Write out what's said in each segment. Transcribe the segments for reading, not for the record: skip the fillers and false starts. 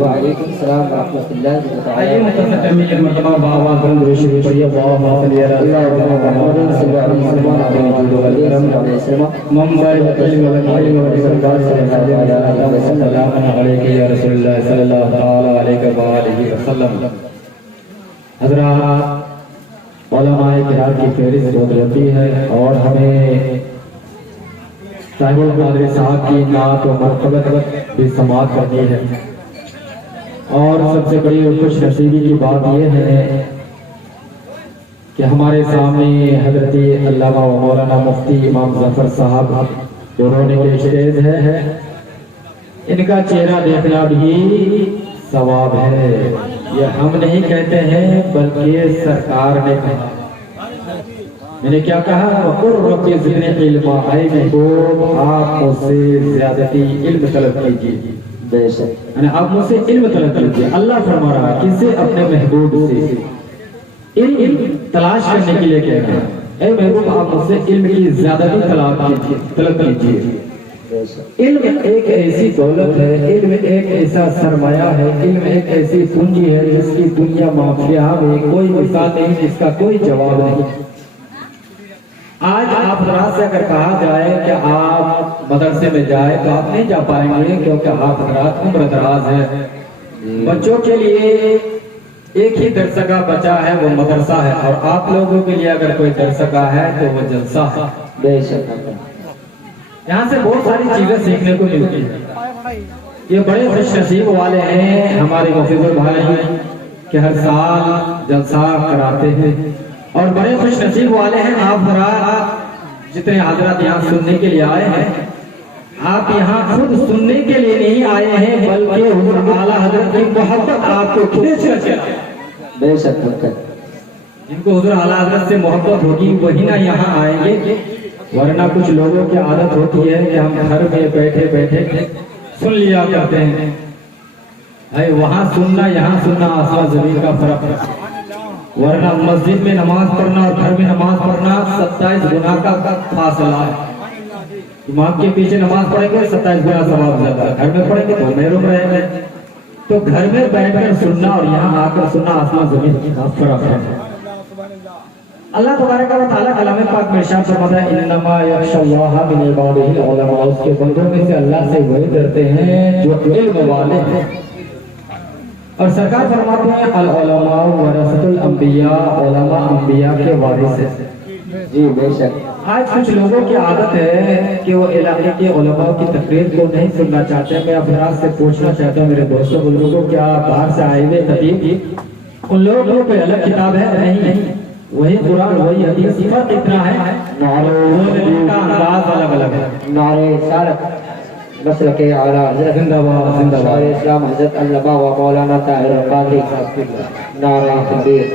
वालेकुम सलाम रहमतुल्लाहि व बरकातहू। आइए मुतम्मिल मर्तबा बाबा बंद रोशनी पढ़िए अल्लाहुम्मा सल्ली अला मुहम्मद सल्लल्लाहु अलैहि वसल्लम मुंबई इल्म व इल्म व इकराम सल्लल्लाहु अलैहि या रसूलुल्लाह सल्लल्लाहु ताला अलैहि व आलिहि वसल्लम। हज़रात उलमाए किराम की फहरिस्त बहुत लंबी है और हमें साहिबुल कादरी साहब की नात और मरतबत भी समाप्त करनी है। और सबसे बड़ी खुश नसीबी की बात यह है कि हमारे सामने हजरत अल्लामा व मौलाना मुफ्ती इमाम जफर साहब जो रोने के स्टेज है, इनका चेहरा देखना भी सवाब है। यह हम नहीं कहते हैं बल्कि सरकार ने कहा। मैंने क्या कहा? आप मुझसे ज्यादती इल्म तलब कीजिए, बेशक आप मुझसे इल्म तलब कीजिए। अल्लाह फरमा रहा है किसे? अपने महबूब से इल्म तलाश करने के लिए कह रहा है, ऐ महबूब आप मुझसे इल्म की ज्यादती तलब कीजिए। इल्म एक ऐसी दौलत है, इल्म एक ऐसा सरमाया है, इल्म एक ऐसी पूंजी है जिसकी दुनिया माफिया में कोई मिसाल नहीं, जिसका कोई जवाब नहीं। आज आप हजरात से अगर कहा जाए कि आप मदरसे में जाए तो आप नहीं जा पाएंगे, क्योंकि आप हजरात उम्र दराज है। बच्चों के लिए एक ही दरसगा बचा है, वो मदरसा है, और आप लोगों के लिए अगर कोई दरसगा है तो वो जलसा है। बेशक यहाँ से बहुत सारी चीजें सीखने को मिलती है। ये बड़े खुशनसीब वाले हैं हमारे मुफीजुल भाई कि हर साल जलसा कराते हैं, और बड़े खुशनसीब वाले हैं आप हजरात जितने हजरत यहाँ सुनने के लिए आए हैं। आप यहाँ खुद सुनने के लिए नहीं आए हैं बल्कि हुजूर आला हजरत की मोहब्बत आपको खींच कर चला। बेशक जिनको हुजूर आला हजरत से मोहब्बत होगी वही ना यहाँ आएंगे, वरना कुछ लोगों की आदत होती है कि हम घर में बैठे बैठे सुन लिया करते हैं। भाई वहाँ सुनना यहाँ सुनना आसमान जमीन का फर्क है। वरना मस्जिद में नमाज पढ़ना और घर में नमाज पढ़ना 27 गुना का फासला है। इमाम के पीछे नमाज पढ़ेंगे 27 गुना सवाब ज्यादा, घर में पढ़ेंगे तो महरूम रहेंगे। तो घर में बैठकर सुनना और यहाँ आकर सुनना आसमान जमीन का फर्क है। अल्लाह तबारक व तआला कलाम पाक में इरशाद फरमाता है, इन्नमा यख्शल्लाह मिन इबादिहिल उलमा, उसके बंदों में से अल्लाह से वही डरते हैं जो इल्म वाले हैं। और सरकार फरमाते हैं अल उलमा वरसतुल अंबिया, उलमा अंबिया के वारिस हैं। जी बेशक। आज कुछ लोगों की आदत है कि वो इलाके के उलमा की तकरीर को नहीं सुनना चाहते। मैं अफराद से पूछना चाहता हूँ मेरे दोस्तों, उन लोगों क्या बाहर से आए हुए खतीब उन लोगों पे अलग किताब है? नहीं, वही कुरान वही हदीस, फर्क इतना है का अंदाज अलग अलग है। नारे सारत मसल के आला हजरत जिंदाबाद जिंदाबाद इस्लाम हजरत अल्लामा व मौलाना ताहिर कादरी नारे तकबीर।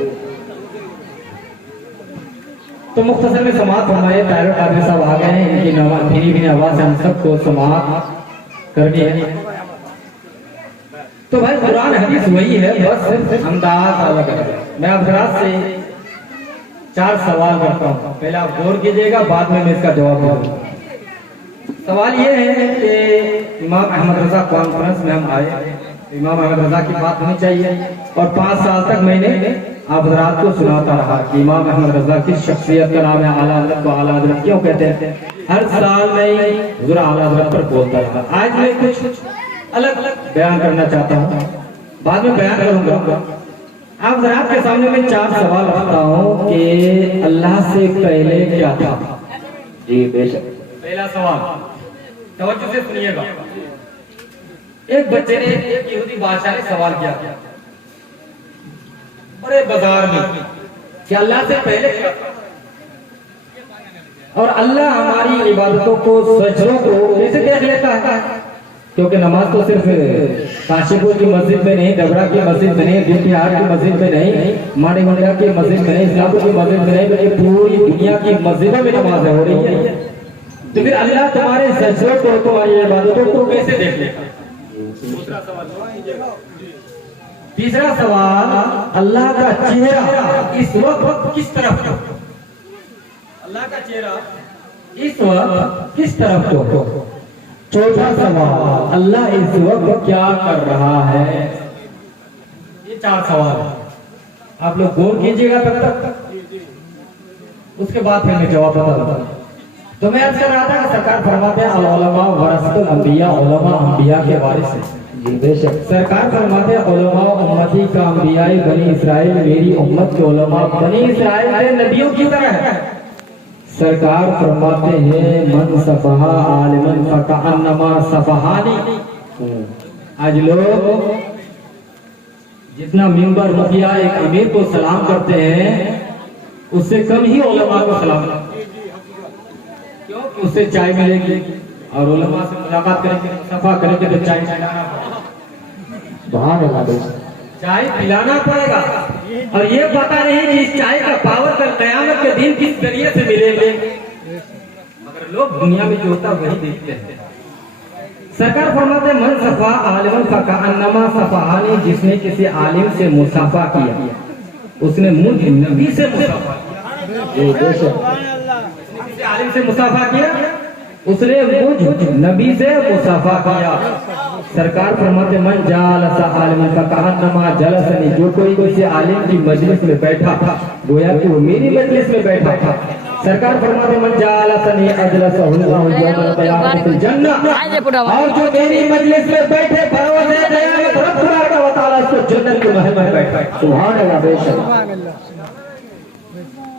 तो मुख्तसर में समाअत फरमाइए। ताहिर कादरी साहब आ गए हैं, इनकी नवाज धीमी धीमी आवाज से हम सबको समाअत करनी है। तो भाई कुरान हदीस वही है, बस अंदाज अलग है। मैं अफराद से 4 सवाल करता हूँ, पहले आप गौर कीजिएगा, बाद में मैं इसका जवाब दूंगा। सवाल ये है कि इमाम अहमद रजा कॉन्फ्रेंस में हम आए, इमाम अहमद रजा की बात होनी चाहिए, और 5 साल तक मैंने आप हजरात को सुनाता रहा कि इमाम अहमद रजा की शख्सियत का नाम है आला हजरत को आला हजरत क्यों कहते हैं। हर साल मैं हुजूर आला हजरत पर बोलता रहा। आज मैं कुछ अलग अलग बयान करना चाहता हूँ, बाद में बयान करूंगा। आप हजरात के सामने मैं 4 सवाल रखता हूँ कि अल्लाह से पहले क्या था। जी बेशक। पहला सवाल तवज्जो से सुनिएगा। एक बच्चे ने एक यहूदी बादशाह ने सवाल किया बड़े बाजार में कि अल्लाह से पहले क्या था, और अल्लाह हमारी इबादतों को सजदों को कैसे देख लेता है। क्योंकि नमाज तो सिर्फ काशीपुर की मस्जिद में नहीं, डबरा की मस्जिद में नहीं, बिहार की मस्जिद में नहीं, मानेगंडा की मस्जिद में नहीं, इस्लामपुर की मस्जिद में नहीं, बल्कि पूरी दुनिया की मस्जिदों में नमाज हो रही है। तो फिर अल्लाह तुम्हारे सजदों को, तुम्हारी इबादतों को कैसे देख लेता। तीसरा सवाल, अल्लाह का चेहरा इस वक्त किस तरफ था। अल्लाह का चेहरा इस वक्त किस तरफ को। चौथा सवाल, अल्लाह इस वक्त क्या कर रहा है? ये 4 सवाल है, आप लोग गौर कीजिएगा तब तक, उसके बाद फिर मैं जवाब बताऊंगा। तो मैं अर्ज कर रहा था कि सरकार फरमाते हैं उलमा वरसतुल अंबिया, उलमा अंबिया के वारिस हैं। जी बेशक। सरकार फरमाते हैं उलमा उम्मती का अंबियाई बनी इसराइल, मेरी उम्मत के उलमा बनी इसराइल के नबियों की तरह है। सरकार फरमाते हैं मन सफहा आलिमन फकअन्नमा सफहानी। आज लोग जितना मिंबर मुखिया एक अमीर को सलाम करते हैं उससे कम ही उलमा को सलाम, क्यों? उससे चाय मिलेगी और उलमा से मुलाकात करेंगे, सफा करेंगे तो चाय चाय पिलाना पड़ेगा। और ये पता नहीं कि इस चाय का पावर कल कयामत के दिन किस जरिए से मिलेंगे, मगर लोग दुनिया में जो होता वही देखते हैं। सरकार फरमाते मन सफा आलिमन फकअन्नमा सफहानी, जिसने किसी आलिम से मुसाफा किया उसने मुझ नबी से मुसाफा किया। किसी आलिम से मुसाफा किया उसने मुझ नबी से मुसाफा किया। सरकार फरमाते मन जालसा आलिमन फकअन्नमा जलसनी, जो कोई किसी आलिम की मजलिस में बैठा गोया कि वो मेरी मजलिस में बैठा था। सरकार फरमाते मन जालसनी अजलसहु अल्लाहु यौमल क़यामतिल जन्नह, और जो मेरी मजलिस में बैठे भरोसे क़यामत रब तबारक व तआला उसको जन्नत के महल में बैठाए। सुभान अल्लाह। बेशक।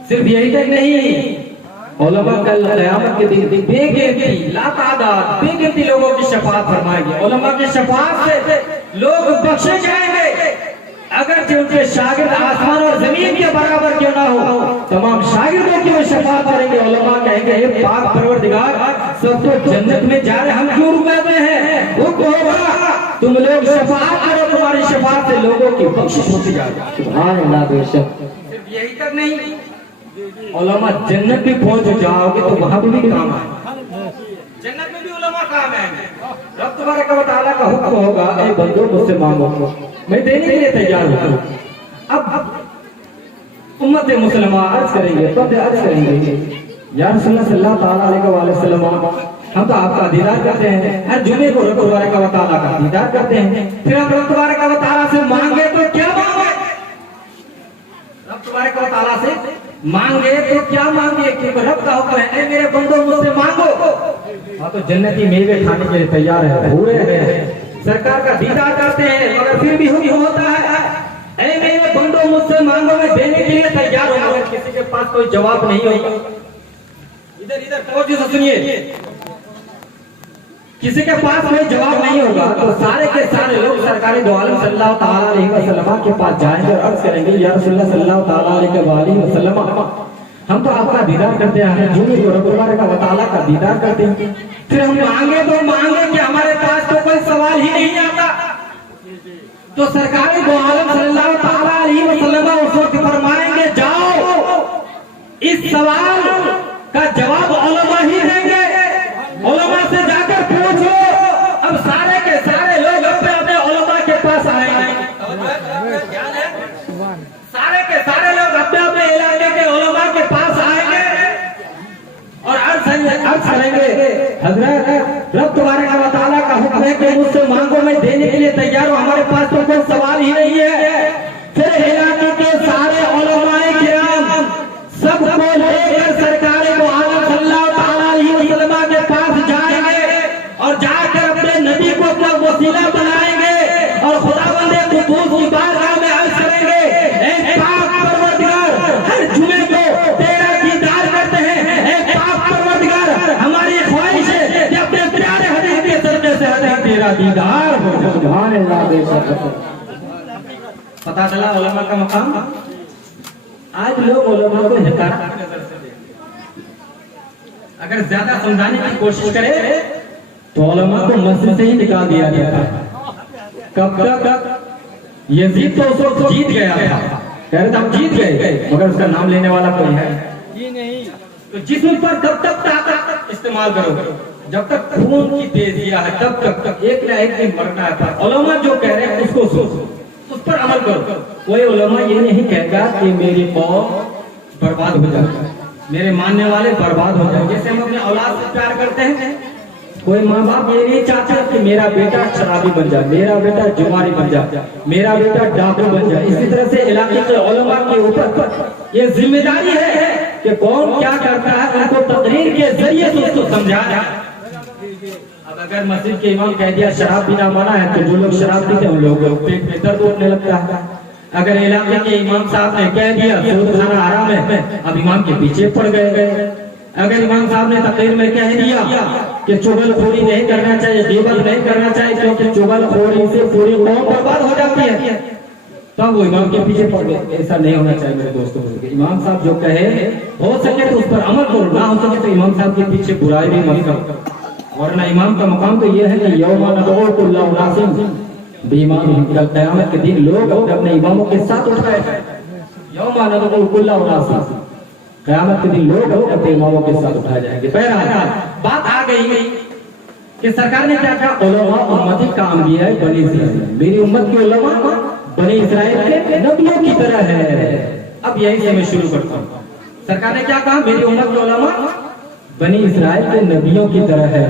सिर्फ यही तक नहीं, उलमा कल क़यामत के दिन बेगिनती लातादाद बेगिनती लोगों की शफाअत फरमाएंगे। उलमा की शफाअत से लोग बख्शे जाएंगे। अगर जो उनके शागिर्द आसमान और जमीन के बराबर क्यों ना हो, तमाम शागिर्दों की वो शफाअत करेंगे। उलमा कहेंगे हे पाक परवरदिगार, सब तो जन्नत में जा रहे, हम क्यों रुके हुए हैं? वो होगा तुम लोग शफाअत करो, तुम्हारी शफाअत से लोगों की बख्शिश होती जाएगी। सुभान अल्लाह। बेशक। सिर्फ यही तक नहीं, उलमा जन्नत भी पहुंच जाओगे तो वहां भी काम है। जन्नत में भी उलमा काम आएंगे। रब तबारक व तआला का हुक्म होगा, ए बंदो मुझसे मांगो, मैं देने के लिए तैयार हूं। अब उम्मत मुसलमा अर्ज करेंगे, तो अर्ज करेंगे या रसूलुल्लाह सल्लल्लाहु अलैहि वसल्लम, हम तो आपका दीदार करते हैं, हर जुमे को रब तबारक व तआला का दीदार करते हैं, फिर हम रब तबारक व तआला से मांगे तो क्या मांगे? रब तबारक व तआला से मांगे तो क्या मांगे? क्योंकि रब का हुक्म है, ए मेरे बंदो मुझसे मांगो। हाँ तो जन्नती मेवे खाने के लिए तैयार है, पूरे हैं, सरकार का दीदार करते हैं, मगर फिर भी हुक्म होता है, ए मेरे बंदो मुझसे मांगो, मैं देने के लिए तैयार हूं। अगर किसी के पास कोई जवाब नहीं होगा, इधर इधर तवज्जो से सुनिए, किसी के पास कोई जवाब नहीं होगा तो सारे के सारे लोग सरकारी दो आलम सल्लल्लाहु ताला अलैहि वसल्लम के पास जाएंगे और अर्ज करेंगे या रसूलुल्लाह सल्लल्लाहु ताला अलैहि वसल्लम, हम तो आपका दीदार करते हैं, जुमे को रब तबारक व तआला का दीदार करते हैं, फिर हम मांगे तो मांगे कि हमारे पास तो कोई सवाल ही नहीं आता। तो सरकारी दो आलम सल्लल्लाहु ताला अलैहि वसल्लम उस वक्त फरमाएंगे, जाओ इस सवाल का जवाब उलमा ही देंगे, उलमा से जाकर पूछो। अब सारे के सारे लोग अपने अपने उलमा के पास आएंगे, सारे के सारे लोग अपने अपने इलाके के उलमा के पास आएंगे और अर्ज करेंगे, हजरत रब तबारक व तआला का हुक्म है कि मुझसे मांगो, मैं देने के लिए तैयार हूं, हमारे पास तो कोई सवाल ही नहीं है। फिर इलाके के सारे उलमाए किराम सबको लेकर सरकार को आलम सल्लल्लाहु ताला अलैहि वसल्लम के पास जाएंगे और जाकर अपने नबी को अपना वसीला बनाएंगे और खुदावंद कुद्दूस की बारगाह में अर्ज करेंगे, ए पाक परवरदिगार, हर जुमे को तेरा दीदार करते हैं, ए पाक परवरदिगार, हमारी ख्वाहिश है कि अपने प्यारे हबीब के सदक़े से हमें तेरा दीदार हो। सुभान अल्लाह। बेशक। पता चला उलमा का मकाम। आज लोग उलमा को हकार नजर से देखते, अगर ज्यादा समझाने की कोशिश करे तो उलमा को मस्जिद से ही निकाल दिया गया था। कब तक? यजीद तो उस वक्त जीत गया था, कह रहे थे हम जीत गए, मगर उसका नाम लेने वाला कोई है नहीं। तो जिस्म पर कब तक ताकत इस्तेमाल करोगे? जब तक खून की तेजिया है तब तक एक ना एक दिन मरना है। उलमा जो कह रहे हैं उसको सोचो, उस पर अमल करो। कोई उलमा ये नहीं कहता कि मेरी कौम बर्बाद हो जाए, मेरे मानने वाले बर्बाद हो जाए। जैसे हम अपने औलाद से प्यार करते हैं, कोई माँ बाप ये नहीं चाहते कि मेरा बेटा शराबी बन जाए, मेरा बेटा जुआरी बन जाए, मेरा बेटा डाकू बन जाए। इसी तरह से इलाके के उलमा के ऊपर ये जिम्मेदारी है कि कौन क्या करता है उनको तकरीर के जरिए से उसको समझाया। अब अगर मस्जिद के इमाम कह दिया शराब पीना मना है, तो जो लोग शराब पीते हैं उन लोगों को पेट में दर्द उठने लगता है। अगर इलाके के इमाम साहब ने कह दिया सूद खाना हराम है, अब इमाम के पीछे पड़ गए। अगर इमाम साहब ने तकरीर में कह दिया कि चुगलखोरी नहीं करना चाहिए, ग़ीबत नहीं करना चाहिए, क्योंकि चुगलखोरी से पूरी कौम बर्बाद हो जाती है, तब वो इमाम के पीछे पड़ गए। ऐसा नहीं होना चाहिए मेरे दोस्तों। इमाम साहब जो कहे हो सके तो उस पर अमल करो, ना हो सके तो इमाम साहब के पीछे बुराई भी मत करो। वरना इमाम का मुकाम तो ये है कि यौमा नदउ कुल्ला उनासिम बिइमामिहिम, कल क़यामत के दिन लोग अपने इमामों के साथ उठाए। यौमा नदउ कुल्ला उनासिम, क़यामत के दिन लोग अपने इमामों के साथ उठाए जाएंगे। बहरहाल बात आ गई कि सरकार ने क्या कहा, उलमा उम्मती का अंबिया है बनी इस्राइल, मेरी उम्मत के उलमा बनी इस्राइल के नबियों की तरह है। अब यही से मैं शुरू करता हूँ। सरकार ने क्या कहा, मेरी उम्मत के उलमा बनी इस्राइल के नबियों की तरह है।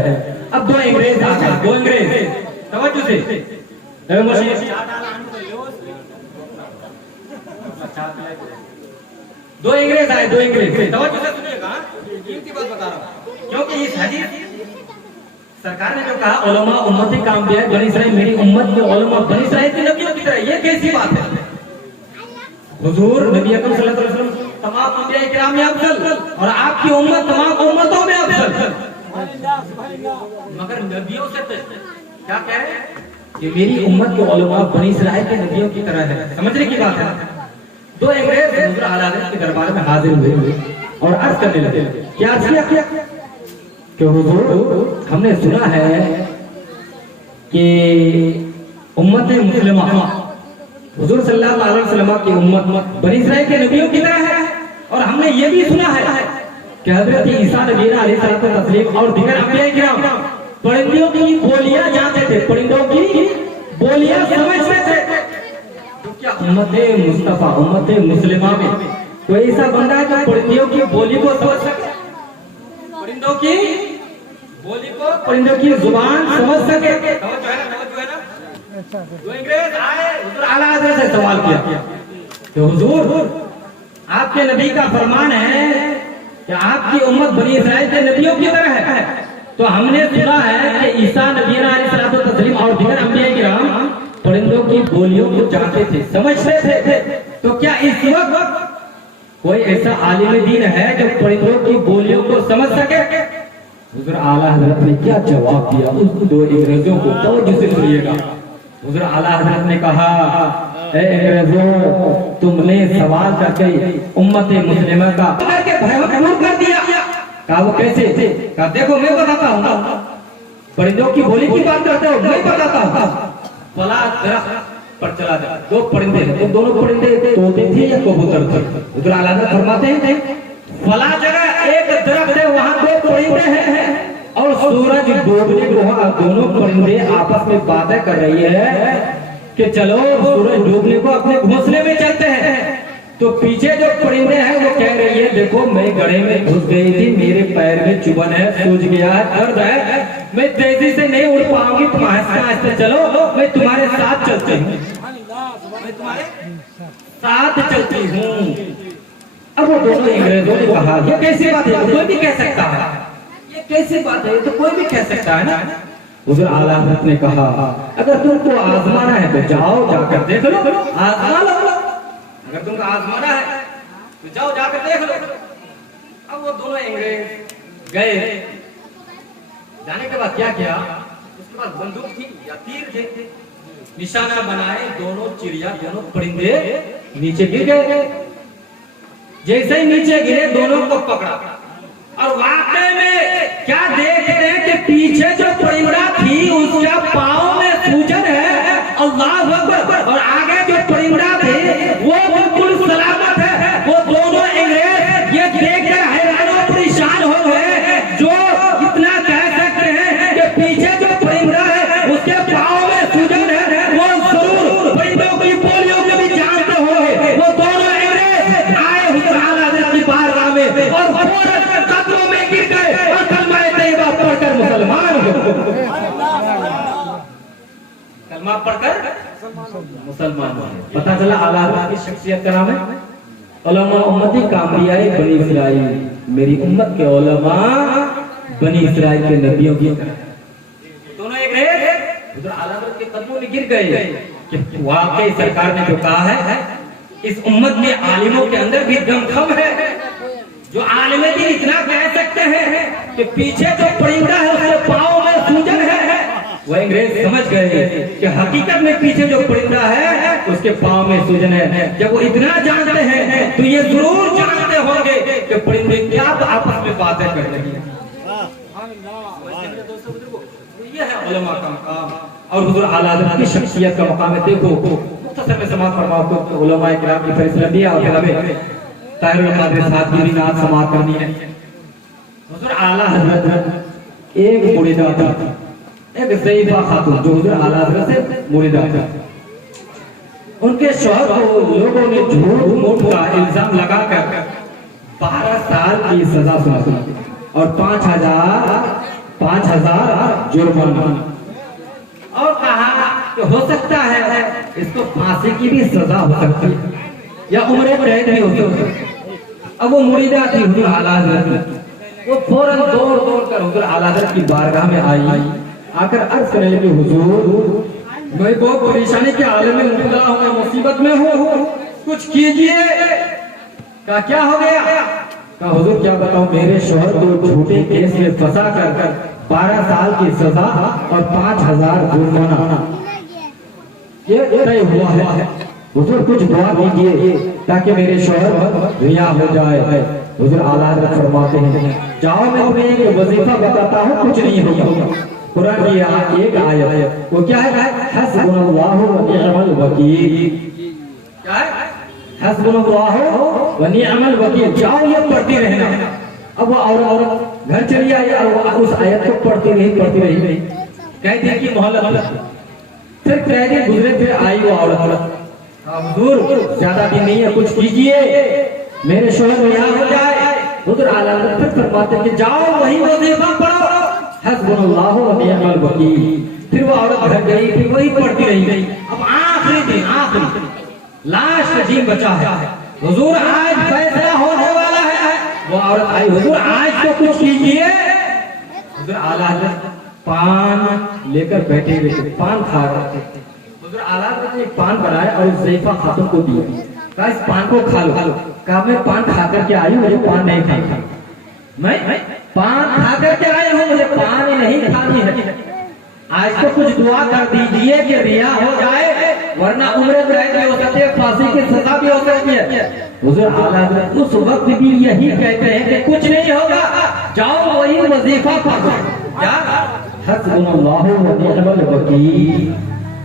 अब दो अंग्रेज आ गए, दो अंग्रेज तवज्जो से दो अंग्रेज आए, दो अंग्रेज तवज्जो से सुनिएगा, कीमती बात बता रहा हूं। क्योंकि इस हदीस सरकार ने जो कहा उलमा उम्मती का अंबिया है बनी इस्राइल, मेरी उम्मत के उलमा बनी इस्राइल के नबियों की तरह, ये कैसी बात है? हुजूर नबी अकरम सल्लल्लाहु अलैहि वसल्लम तमाम अंबिया किराम में अफजल और आपकी उम्मत तमाम उम्मतों में अफजल, मगर नबियों से क्या कह रहे हैं कि मेरी उम्मत के उलमा बनी इस्राइल के नबियों की तरह है। समझने की बात है। दो अंग्रेज हुजूर आला हज़रत के दरबार में हाजिर हुए और अर्ज करने लगे, क्या अर्ज किया कि हुजूर हमने सुना है कि उम्मत मुस्लिमा हुजूर सल्लल्लाहु अलैहि वसल्लम की उम्मत बनी इस्राइल के नबियों की तरह है, और हमने ये भी सुना है कि हजरत ईसा नबी अलैहिस्सलातु तस्लीम और दीगर अंबिया किराम परिंदों की बोलियां जानते थे, परिंदों की बोलियां समझते थे। तो क्या उम्मत मुस्तफा उम्मत मुस्लिमा में कोई ऐसा बंदा है जो परिंदों की बोली को समझ सके, परिंदों की बोली को, परिंदों की जुबान समझ सके? तवज्जो है ना? दो अंग्रेज आए, हुजूर आला हज़रत से सवाल किया कि हुजूर आपके नबी का फरमान है कि आपकी उम्मत बनी इस्राइल के नबियों की तरह है, तो हमने सुना है कि ईसा नबी अलैहिस्सलातु तस्लीम और दीगर अंबिया किराम परिंदों की बोलियों को जानते थे, समझते थे। तो क्या इस वक्त कोई ऐसा आलिम दीन है जो परिंदों की बोलियों को समझ सके? हुजूर आला हज़रत ने क्या जवाब दिया उस दो अंग्रेजों को, तवज्जो से सुनिएगा। हुजूर आला हज़रत ने कहा, ए अंग्रेजों, तुमने सवाल करके उम्मत मुस्लिमा का भ्रम दूर कर दिया। कहा वो कैसे? कहा देखो मैं बताता हूँ, परिंदों की बोली की बात करते हो, मैं बताता हूँ। फला दरख्त पर चला जाए, दो परिंदे हैं, तो दोनों परिंदे तोते थे या कबूतर थे? हुजूर आला हज़रत फरमाते हैं फला जगह एक दरख्त है, वहां दो परिंदे हैं और सूरज डूबने को वहां दोनों परिंदे आपस में बातें कर रही है कि चलो सूरज डूबने को अपने घोंसले में चलते हैं। तो पीछे जो परिंदे हैं वो कह रही है देखो मैं गड्ढे में घुस गई थी, मेरे पैर में चुभन है, सूज गया है, दर्द है, मैं तेजी से नहीं उड़ पाऊंगी, तुम आहिस्ते आहिस्ते चलो, मैं तुम्हारे साथ चलती हूँ, मैं तुम्हारे साथ चलती हूँ। अब वो दोनों अंग्रेजों ने कहा ये कैसी बात है, कोई भी कह सकता है, ये कैसी बात है, तो कोई भी कह सकता है ना। हुजूर आला हज़रत ने कहा अगर तुमको आजमाना है तो जाओ जाकर देख लो, आजमा लो, अगर तुमको आजमाना है तो जाओ जाकर देख लो। अब वो दोनों अंग्रेज गए, जाने के बाद क्या किया, उसके बाद बंदूक थी या तीर थे, निशाना बनाए, दोनों चिड़िया दोनों परिंदे नीचे गिर गए। जैसे ही नीचे गिरे दोनों को पकड़ा और वाकई में क्या देखते हैं कि पीछे जो परिंदा थी उसका पाँव में सूजन है, अल्लाह अकबर, और आगे जो परिंदा थे वो बिल्कुल सलामत है। वो दोनों अंग्रेज ये देखकर हैरान और परेशान हो गए, जो इतना कह सकते हैं कि पीछे जो परिंदा है उसके पाँव में सूजन है, वो जरूर परिंदों की बोलियों को भी जानते होंगे। वो दोनों अंग्रेज आए हुजूर आला हज़रत की बारगाह में और फौरन कदमों में गिर गए और कलमा तैयबा पढ़कर मुसलमान हो गए। होकर मुसलमान बने। पता चला आला हज़रत की शख्सियत का नाम है उलमा उम्मती कामरिया बनी इसराइल। मेरी उम्मत के उलमा बनी इसराइल के नबियों की दोनों एक रहे। हुजूर आला हज़रत के कदमों में गिर गए कि वाकई सरकार ने जो कहा है इस उम्मत के आलिमों के अंदर भी दमखम है। जो आलिम भी इतना कह सकते हैं कि पीछे जो परिंदा है उसके पाँव में सूजन है। वो अंग्रेज समझ गए कि हकीकत में पीछे जो परिंदा है उसके पाँव में सूजन है। जब वो इतना जानते हैं तो ये जरूर जानते होंगे कि परिंदे क्या आपस में बातें कर रही हैं। ये है उलमा का मकाम और हुजूर आला हज़रत की शख्सियत का मकाम है। देखो मुख्तसर में समाअत फरमाओ तो उलमा किराम की फैसला दिया और फिर हमें ताहिरुल कादरी साहब की भी नात समाअत करनी है। हुजूर आला हज़रत एक मुरीदा था, एक ज़ईफा खातून जो हुजूर आला हज़रत से मुरीदा था। उनके शौहर को लोगों ने झूठ मूठ का इल्जाम लगाकर 12 साल की सजा सुनाई और 5,000 जुर्माना और कहा कि हो सकता है इसको फांसी की भी सजा हो सकती है या उम्र कैद भी हो सकती है। अब वो मुरीदा थी हुजूर आला हज़रत, वो फौरन दौड़ कर हुजूर आला हज़रत की बारगाह में आई। आकर अर्ज करने लगी हुजूर मैं बहुत परेशानी के आलम में मुब्तला हूं, मैं मुसीबत में हूं, कुछ कीजिए। का क्या हो गया? का हुजूर क्या बताऊं, मेरे शौहर को झूठे केस में फंसा कर 12 साल की सजा और 5,000 जुर्माना ये तय हुआ है। हुजूर कुछ दुआ कीजिए ताकि मेरे शौहर रिया हो जाए। हुजूर आला हज़रत फरमाते हैं जाओ मैं तुम्हें एक वजीफा बताता हूँ, कुछ नहीं होगा। कुरान की एक आयत वो क्या है? हस्बुनल्लाहु व निअमल वकील। क्या है? हस्बुनल्लाहु व निअमल वकील। जाओ ये पढ़ती रहना। अब वो औरत घर चली आई और उस आयत को पढ़ती रही कई दिन की मोहलत। फिर कई दिन गुजरे, फिर आई वो औरत, हुजूर ज्यादा दिन नहीं है, कुछ कीजिए मेरे शौहर रिहा हो जाए। हुजूर आला हज़रत फिर फरमाते कि जाओ वही वजीफा पढ़ो, हस्बुनल्लाहु व निअमल वकील। फिर वो औरत घर गई, फिर वही पढ़ती रही। अब आखिरी दिन, आखिरी लास्ट दिन बचा है, हुजूर आज फैसला होने वाला है। वो औरत आई, हुजूर आज तो कुछ कीजिए। हुजूर आला हज़रत पान लेकर बैठे हुए, पान खा रहे थे। हुजूर आला हज़रत ने पान बनाया और ज़ईफा खातून को दिया, कहा इस पान को खा लो। कहा मैं पान खा करके आई हूँ, मुझे पान नहीं खाना। मैं पान खा करके आई हूँ, मुझे पान ही नहीं खानी है। आज तो कुछ दुआ कर दीजिए कि रिया हो जाए, वरना उम्र कैद भी हो सकती है, फांसी की सजा भी हो सकती है। हुजूर आला हज़रत उस वक्त भी यही कहते हैं कि कुछ नहीं होगा, जाओ वही वजीफा पढ़ो। क्या? हस्बुनल्लाहु व निअमल वकील।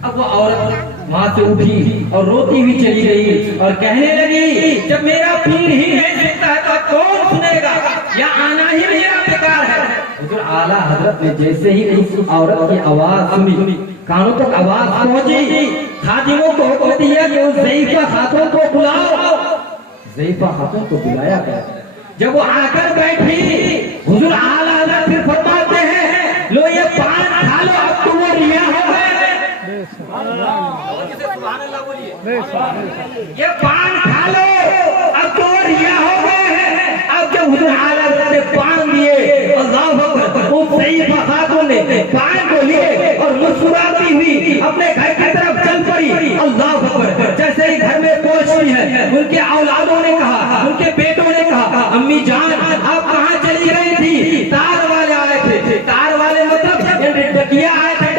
अब वो औरत वहां से उठी और रोती हुई चली गई और कहने लगी जब मेरा पीर ही नहीं सुनता है तो कौन सुनेगा, या आना ही मेरा बेकार है। हुजूर आला हज़रत ने जैसे ही उस औरत की आवाज सुनी, कानों तक आवाज पहुंची, खादिमों को हुक्म दिया कि उस ज़ईफा खातून को बुलाओ। ज़ईफा खातून को बुलाया गया। जब वो आकर बैठी, हुजूर आला हज़रत फिर फरमाते हैं लो ये पान खा लो, अब तुम वो रिया हो गए। ये पान खा लो, अब तो रिया हो गए हैं। अब जब हुजूर आला हज़रत ने पान दिए, अल्लाहु अकबर, वो ज़ईफा खातून ने पान को लिए और मुस्कुराती हुई अपने घर की तरफ चल पड़ी। अल्लाहु अकबर। जैसे ही घर में पहुंचती है, उनके औलादों ने कहा, उनके बेटों ने कहा अम्मी जान आप कहाँ चली गई थी? तार वाले आए थे। तार वाले मतलब डकिया आए थे,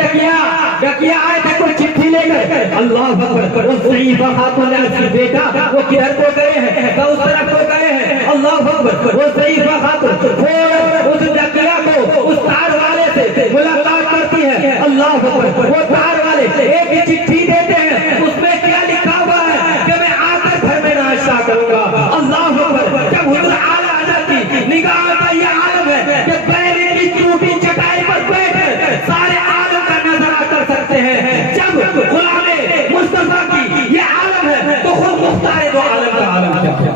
डकिया आए थे कोई चिट्ठी लेकर। अल्लाहु अकबर। उस ज़ईफा खातून ने अपना बेटा वो किधर को गए हैं? उस तरफ को गए हैं। अल्लाहु अकबर। वो ज़ईफा खातून उस डकिया को उस तार वाले से मुलाकात करती है। अल्लाहु अकबर। वो तार वाले एक चिट्ठी देते हैं, उसमें क्या लिखा हुआ है कि मैं आकर घर में नाश्ता करूंगा। अल्लाहु अकबर। जब हुजूर आला हज़रत की निगाह का ये आलम है कि बैरी की टूटी चटाई पर बैठ सारे आलम का नजारा कर सकते हैं। जब गुलामे मुस्तफा की ये आलम है तो खुद मुख्तार दो आलम का आलम क्या है?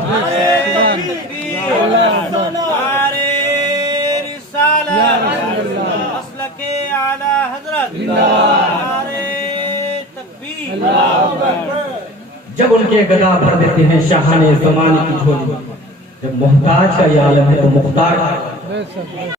आला हज़रत जब उनके गदा भर देते हैं शाहाने ज़माने की झोली, जब मोहताज का ये आलम है तो मुख्तार